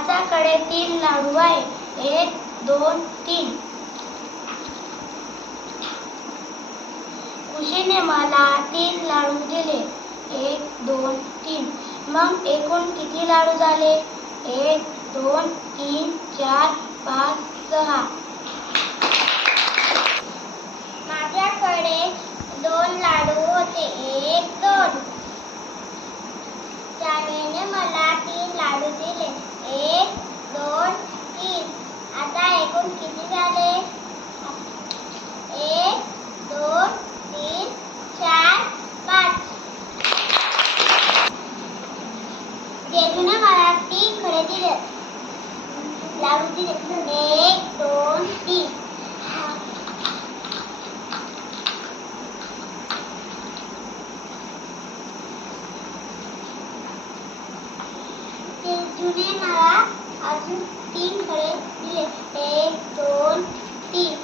माझ्याकडे तीन लाडू आहे एक दोन तीन. खुशीने मला तीन लाडू दिले. एक दोन तीन. मग एकूण किती लाडू झाले? एक दोन तीन चार पाच सहा. माझ्याकडे दोन लाडू होते. एक दोन. जानेने मला तीन लाडू दिले. एक दोन तीन जेजूने मला अजून तीन खडे दिले एक दोन तीन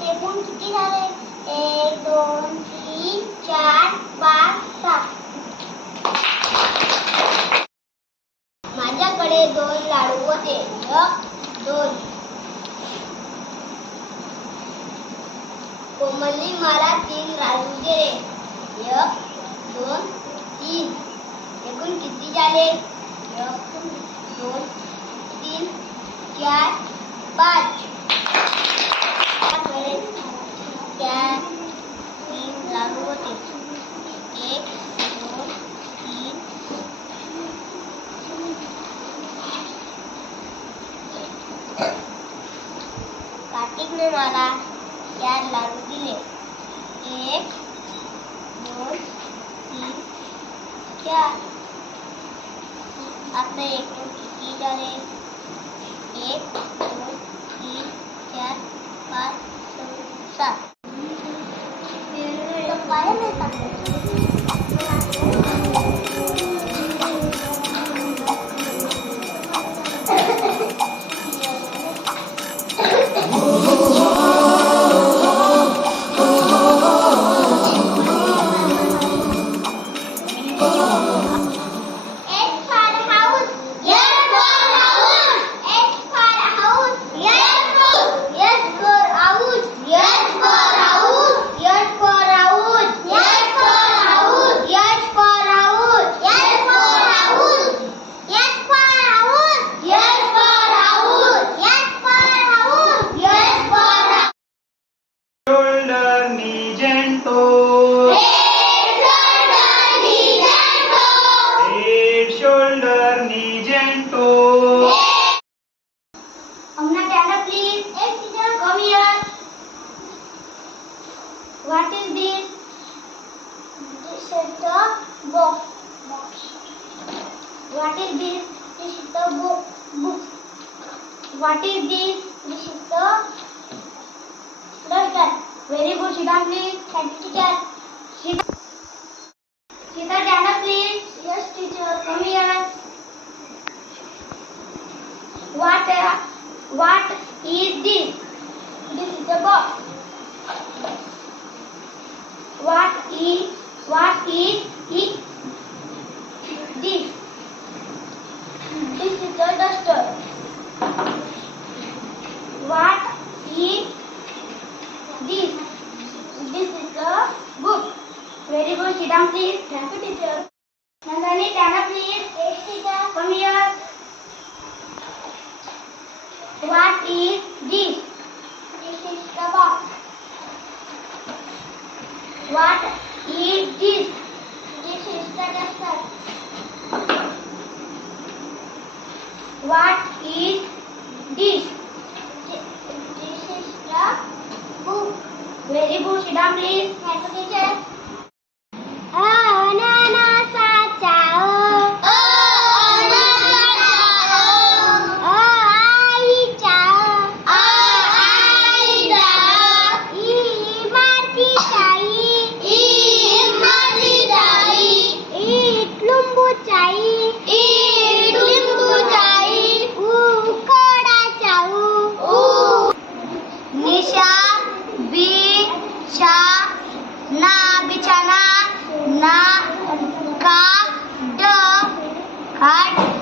एकूण किती झाले एक दोन तीन चार पाच सहा माझ्याकडे दोन लाडू होते एक दोन कोमलने मला तीन लाडू दिले एक दोन तीन। एकूण किती झाले एक दोन तीन, चार, पाच। एक क्या? आपने एक दो तीन चार पाँच छः सात तो पाया मेरे What is this? This is the box. What is this? This is the book. Book. What is this? This is the duster. Very good. Please. Thank you, teacher. Sit. Sita, stand please. Yes, teacher. Come here. What? Uh, what is this? This is the box. What is what is it? Good. Sit down, please. Thank you, teacher. Nandani, stand up, please. Yes, teacher. Come here. What is this? This is the box. What is this? This is the duster. What is this? This is the book. Very good. Sit down, please. Thank you, teacher. बिछाना बिछाना ना का ड हट।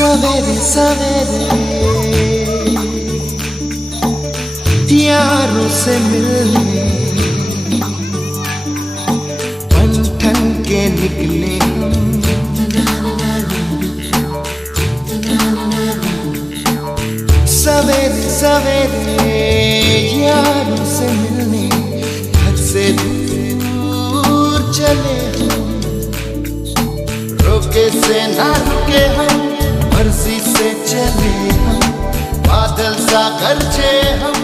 Sabere, sabere Ti se me Quantan che nicle Sabere, sabere Ti arro चले हम। रोके से ना रुके हम, मर्ज़ी से चले हम। बादल सा गरजे हम।